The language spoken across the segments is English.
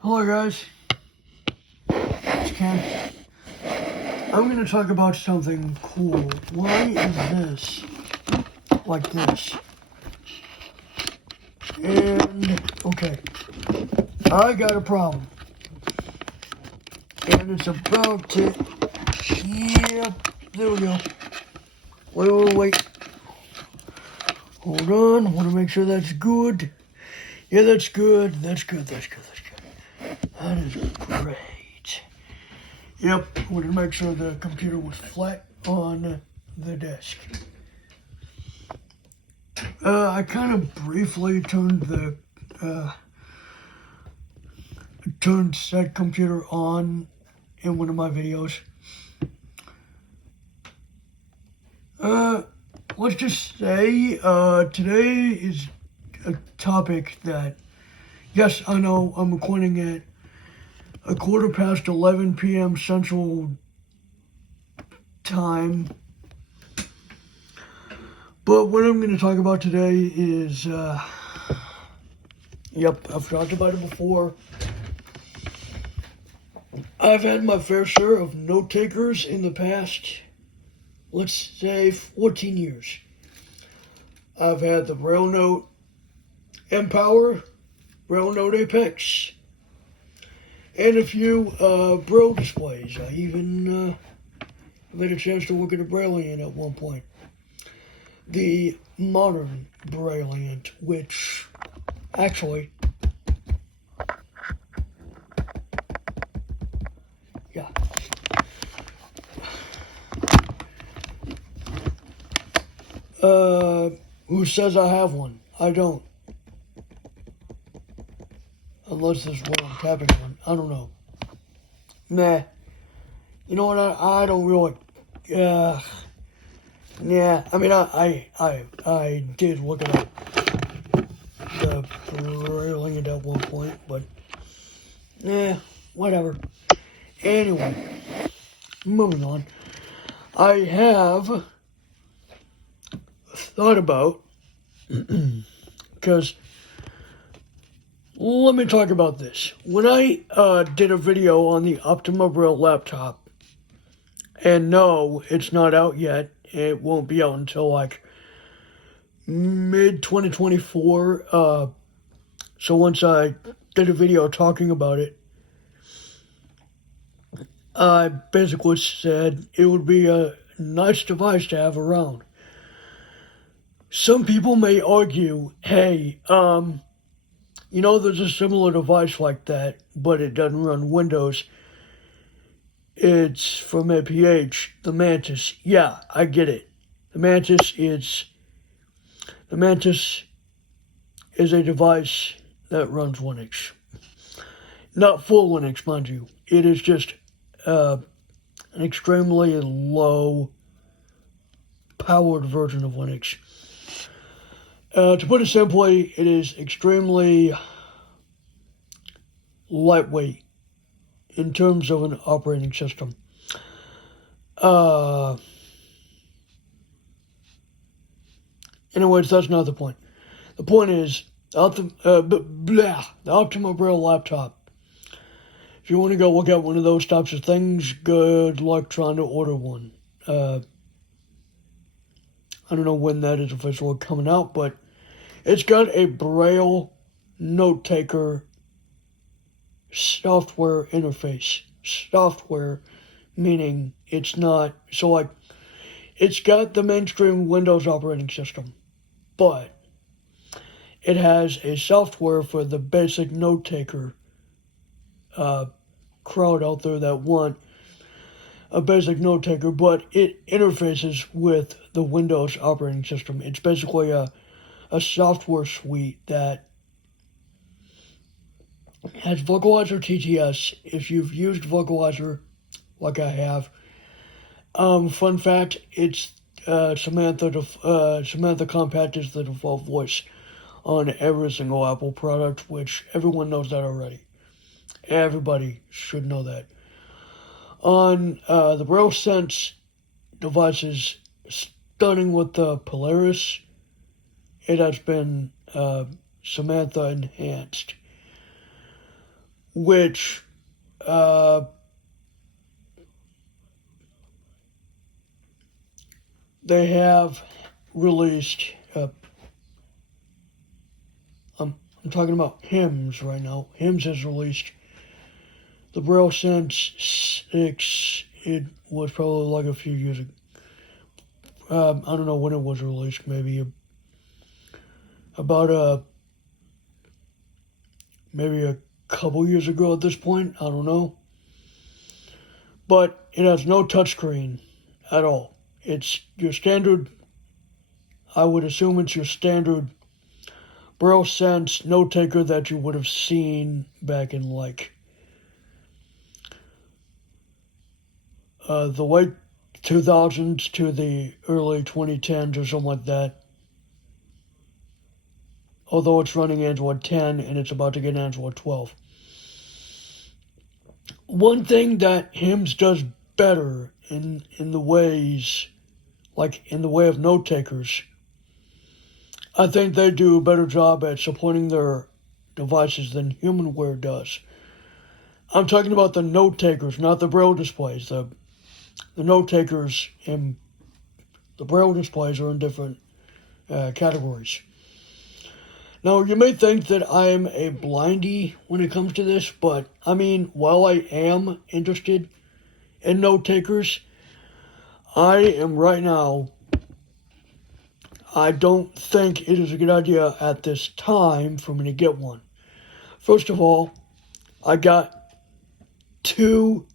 Hello guys, it's Ken. I'm going to talk about something cool. Why is this like this? And, okay, I got a problem. And it's about to, yep, there we go. Wait. Hold on, want to make sure that's good. Yeah, that's good. That is great. Yep, wanted to make sure the computer was flat on the desk. I kind of briefly turned said computer on in one of my videos. Let's just say, today is a topic that, yes, I know I'm recording at 11:15 p.m. Central Time. But what I'm going to talk about today is, yep, I've talked about it before. I've had my fair share of note takers in the past, let's say 14 years. I've had the Braille Note Empower, Braille Note Apex, and a few Braille displays. I even had a chance to work at a Brailliant at one point. The modern Brailliant, which actually, yeah. Who says I have one? I don't. Unless this is what I'm tapping on. I don't know. Nah. You know what? I don't really. Yeah. I mean, I did look at the Brailliant at one point, but whatever. Anyway, moving on. I have thought about, because let me talk about this. When I did a video on the Optima Braille laptop, and no, it's not out yet. It won't be out until like mid-2024. So once I did a video talking about it, I basically said it would be a nice device to have around. Some people may argue, hey, you know, there's a similar device like that, but it doesn't run Windows. It's from MPH, the Mantis. Yeah, I get it. The Mantis is a device that runs Linux. Not full Linux, mind you. It is just an extremely low powered version of Linux. To put it simply, it is extremely lightweight in terms of an operating system. Anyways, that's not the point. The point is, the Optima Braille laptop. If you want to go look at one of those types of things, good luck trying to order one. I don't know when that is officially coming out, but it's got a Braille note taker software interface. Software meaning it's not, so like, it's got the mainstream Windows operating system, but it has a software for the basic note taker crowd out there that want a basic note taker, but it interfaces with the Windows operating system. It's basically a software suite that has Vocalizer TTS. If you've used Vocalizer, like I have, fun fact, it's Samantha Compact is the default voice on every single Apple product, which everyone knows that already. Everybody should know that. On the Braille Sense devices, starting with the Polaris, it has been Samantha enhanced. which they have released. I'm talking about HIMS right now. HIMS has released the Braille Sense 6. It was probably like a few years ago. I don't know when it was released. Maybe about maybe a couple years ago at this point. I don't know. But it has no touchscreen at all. It's your standard. I would assume it's your standard Braille Sense note taker that you would have seen back in like the late 2000s to the early 2010s or something like that. Although it's running Android 10 and it's about to get Android 12. One thing that HIMS does better in the ways, like in the way of note takers, I think they do a better job at supporting their devices than Humanware does. I'm talking about the note takers, not the Braille displays. The note takers and the Braille displays are in different categories. Now, you may think that I'm a blindy when it comes to this, but I mean, while I am interested in note takers, I am right now, I don't think it is a good idea at this time for me to get one. First of all, I got 2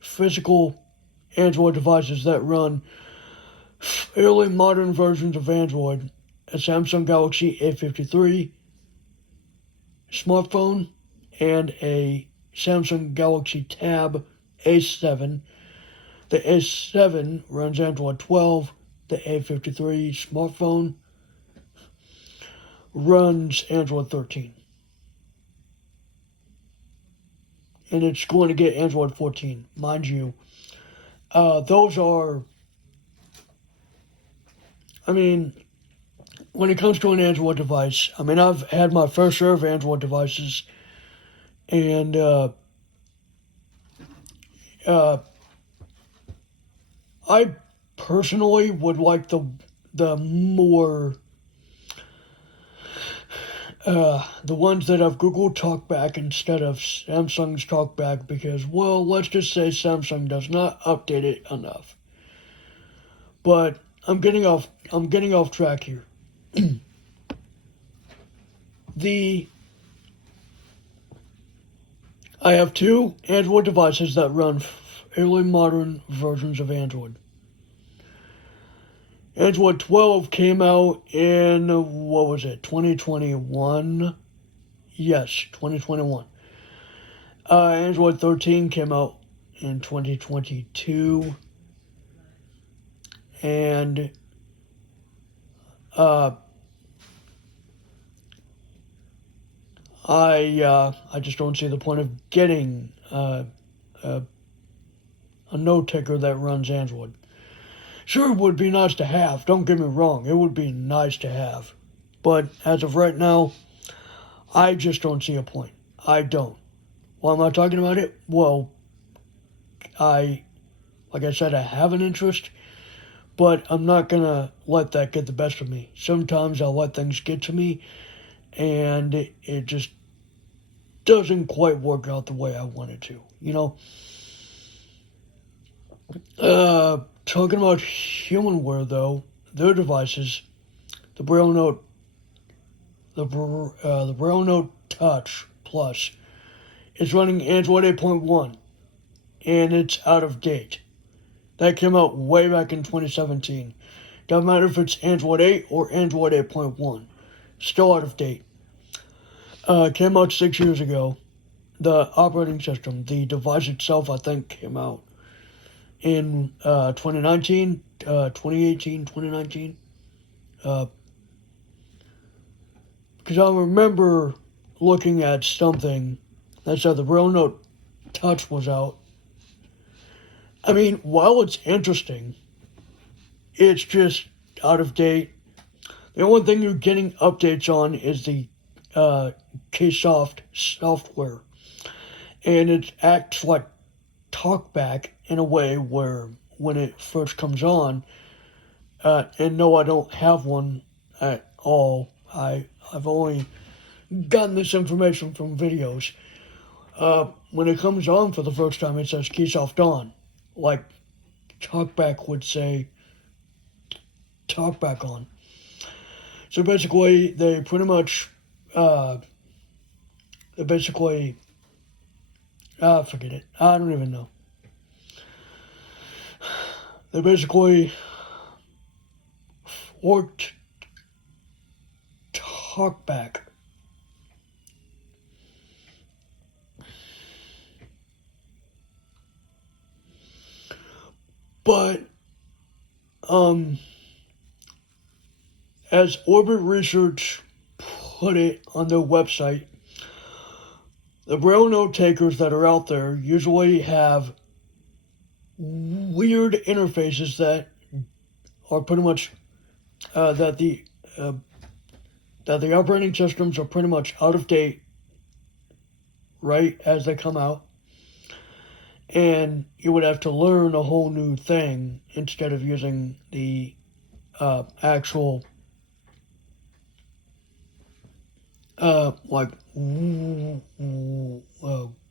physical Android devices that run fairly modern versions of Android, a Samsung Galaxy A53 smartphone and a Samsung Galaxy Tab A7. The A7 runs Android 12. The A53 smartphone runs Android 13. And it's going to get Android 14, mind you. Those are, I mean, when it comes to an Android device, I mean, I've had my fair share of Android devices, and I personally would like the more the ones that have Google TalkBack instead of Samsung's TalkBack because, well, let's just say Samsung does not update it enough. But I'm getting off track here. I have 2 Android devices that run fairly modern versions of Android. Android 12 came out in, 2021? Yes, 2021. Android 13 came out in 2022. And I just don't see the point of getting a note taker that runs Android. Sure, it would be nice to have. Don't get me wrong. It would be nice to have. But as of right now, I just don't see a point. I don't. Why am I talking about it? Well, like I said, I have an interest, but I'm not going to let that get the best of me. Sometimes I'll let things get to me, and it just doesn't quite work out the way I want it to, you know? Talking about Humanware, though, their devices, the Braille Note Touch Plus is running Android 8.1, and it's out of date. That came out way back in 2017. Doesn't matter if it's Android 8 or Android 8.1. Still out of date. Came out 6 years ago. The operating system, the device itself, I think, came out in 2019, 2018, 2019. Because I remember looking at something that said the Braille Note Touch was out. I mean, while it's interesting, it's just out of date. The only thing you're getting updates on is the Ksoft software. and it acts like TalkBack in a way where when it first comes on, and no, I don't have one at all. I've only gotten this information from videos. When it comes on for the first time, it says Keysoft on, like TalkBack would say TalkBack on. So basically, they pretty much, forget it. I don't even know. They basically forked TalkBack. But, as Orbit Research put it on their website, the Braille note takers that are out there usually have weird interfaces that are pretty much that the operating systems are pretty much out of date right as they come out, and you would have to learn a whole new thing instead of using the actual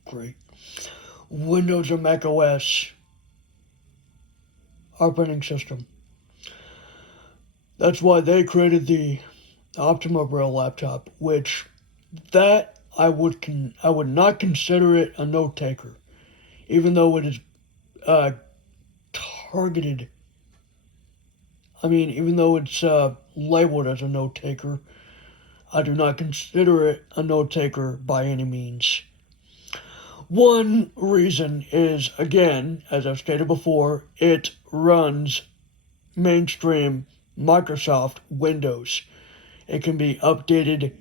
great Windows or Mac OS operating system. That's why they created the Optima Braille laptop, which that I would not consider it a note taker, even though it is targeted. I mean, even though it's labeled as a note taker, I do not consider it a note taker by any means. One reason is, again, as I've stated before, it runs mainstream Microsoft Windows. It can be updated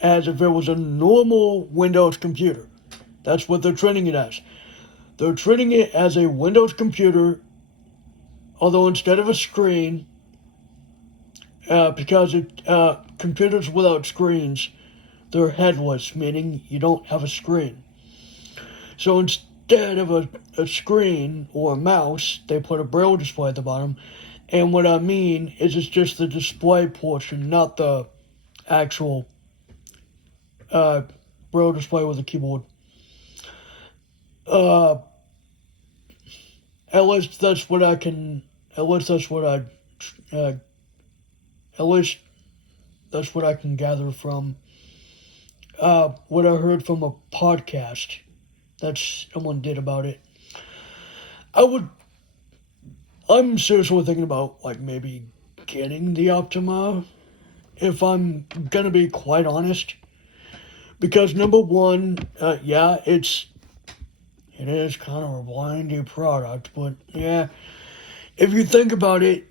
as if it was a normal Windows computer. That's what they're treating it as. They're treating it as a Windows computer, although instead of a screen, because computers without screens, they're headless, meaning you don't have a screen. So instead of a screen or a mouse, they put a Braille display at the bottom. And what I mean is it's just the display portion, not the actual Braille display with a keyboard. At least that's what I can gather from what I heard from a podcast that someone did about it. I'm seriously thinking about maybe getting the Optima, if I'm gonna be quite honest, because number one, it is kind of a blindy product, but yeah, if you think about it,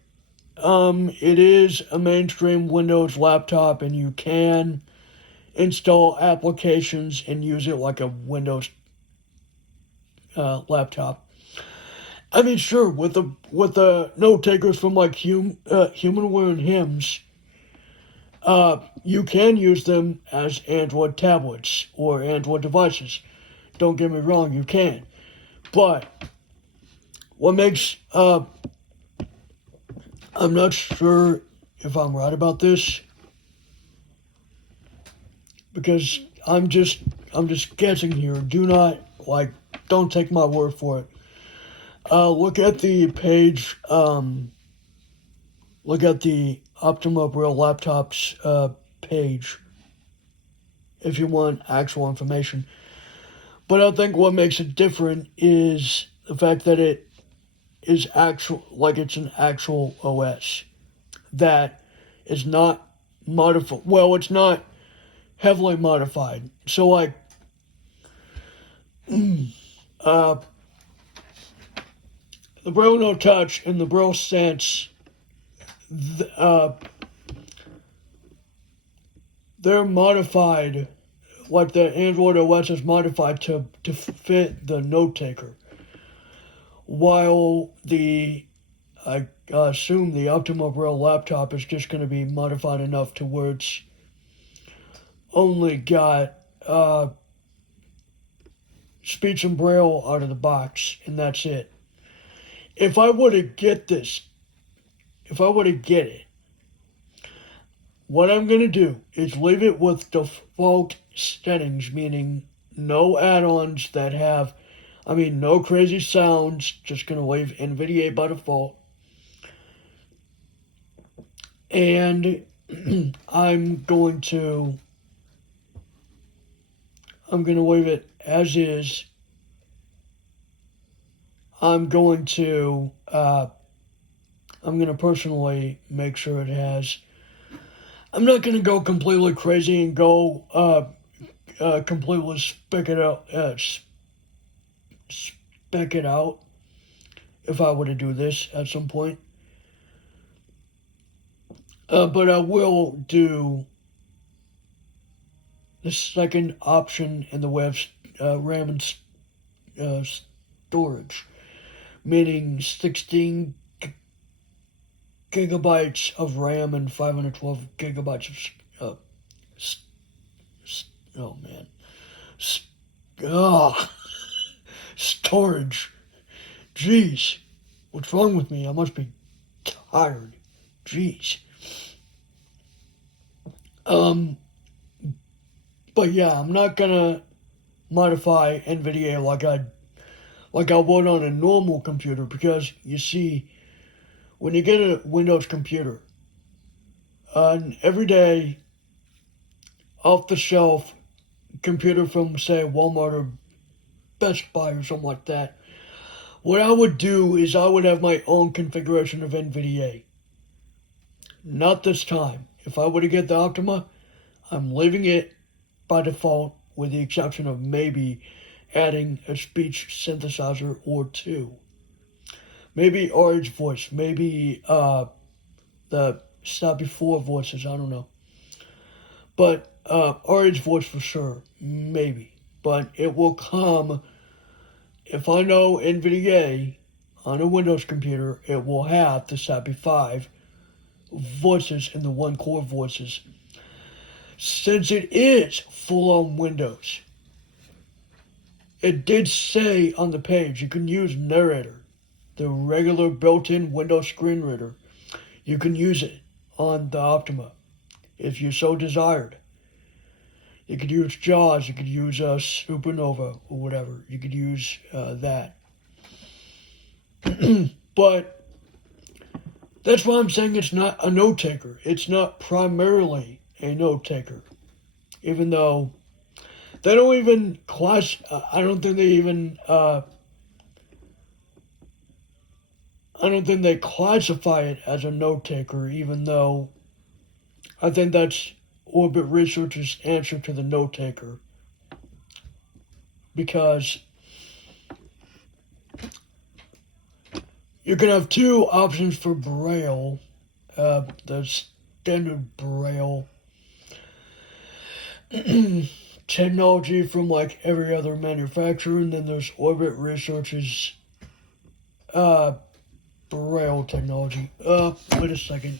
it is a mainstream Windows laptop, and you can install applications and use it like a Windows laptop. I mean, sure, with the note takers from Humanware and Hymns, you can use them as Android tablets or Android devices. Don't get me wrong, you can. But what makes I'm not sure if I'm right about this, because I'm just guessing here. Don't take my word for it. Look at the page. Look at the Optima Braille Laptops page if you want actual information. But I think what makes it different is the fact that it is it's an actual OS that is not modified. Well, it's not heavily modified. So the Braille No Touch and the Braille Sense, they're modified, like the Android OS is modified to fit the note taker, while I assume the Optima Braille laptop is just going to be modified enough to where it's only got speech and braille out of the box, and that's it. If I were to get it, what I'm going to do is leave it with default settings, meaning no add-ons that have, no crazy sounds, just going to leave NVDA by default. And I'm going to leave it as is. I'm going to personally make sure it has. I'm not going to go completely crazy and go completely spec it out if I were to do this at some point. But I will do the second option in the way of RAM and storage, meaning 16 gigabytes of RAM and 512 gigabytes of storage. Jeez, what's wrong with me? I must be tired. Jeez. But yeah, I'm not gonna modify NVDA like I would on a normal computer, because you see, when you get a Windows computer, an everyday off-the-shelf computer from, say, Walmart or Best Buy or something like that, what I would do is I would have my own configuration of NVDA. Not this time. If I were to get the Optima, I'm leaving it by default, with the exception of maybe adding a speech synthesizer or two. Maybe RH voice, maybe the Snappy 4 voices, I don't know. But RH voice for sure, maybe. But it will come, if I know NVDA on a Windows computer, it will have the Snappy 5 voices and the one core voices. Since it is full-on Windows, it did say on the page you can use Narrator, the regular built-in Windows screen reader. You can use it on the Optima if you so desired. You could use JAWS, you could use Supernova or whatever. You could use that. But that's why I'm saying it's not a note taker. It's not primarily a note taker, even though they don't even I don't think they classify it as a note taker, even though I think that's Orbit Research's answer to the note taker, because you can have two options for Braille, the standard Braille technology from like every other manufacturer, and then there's Orbit Research's Braille technology. Wait a second.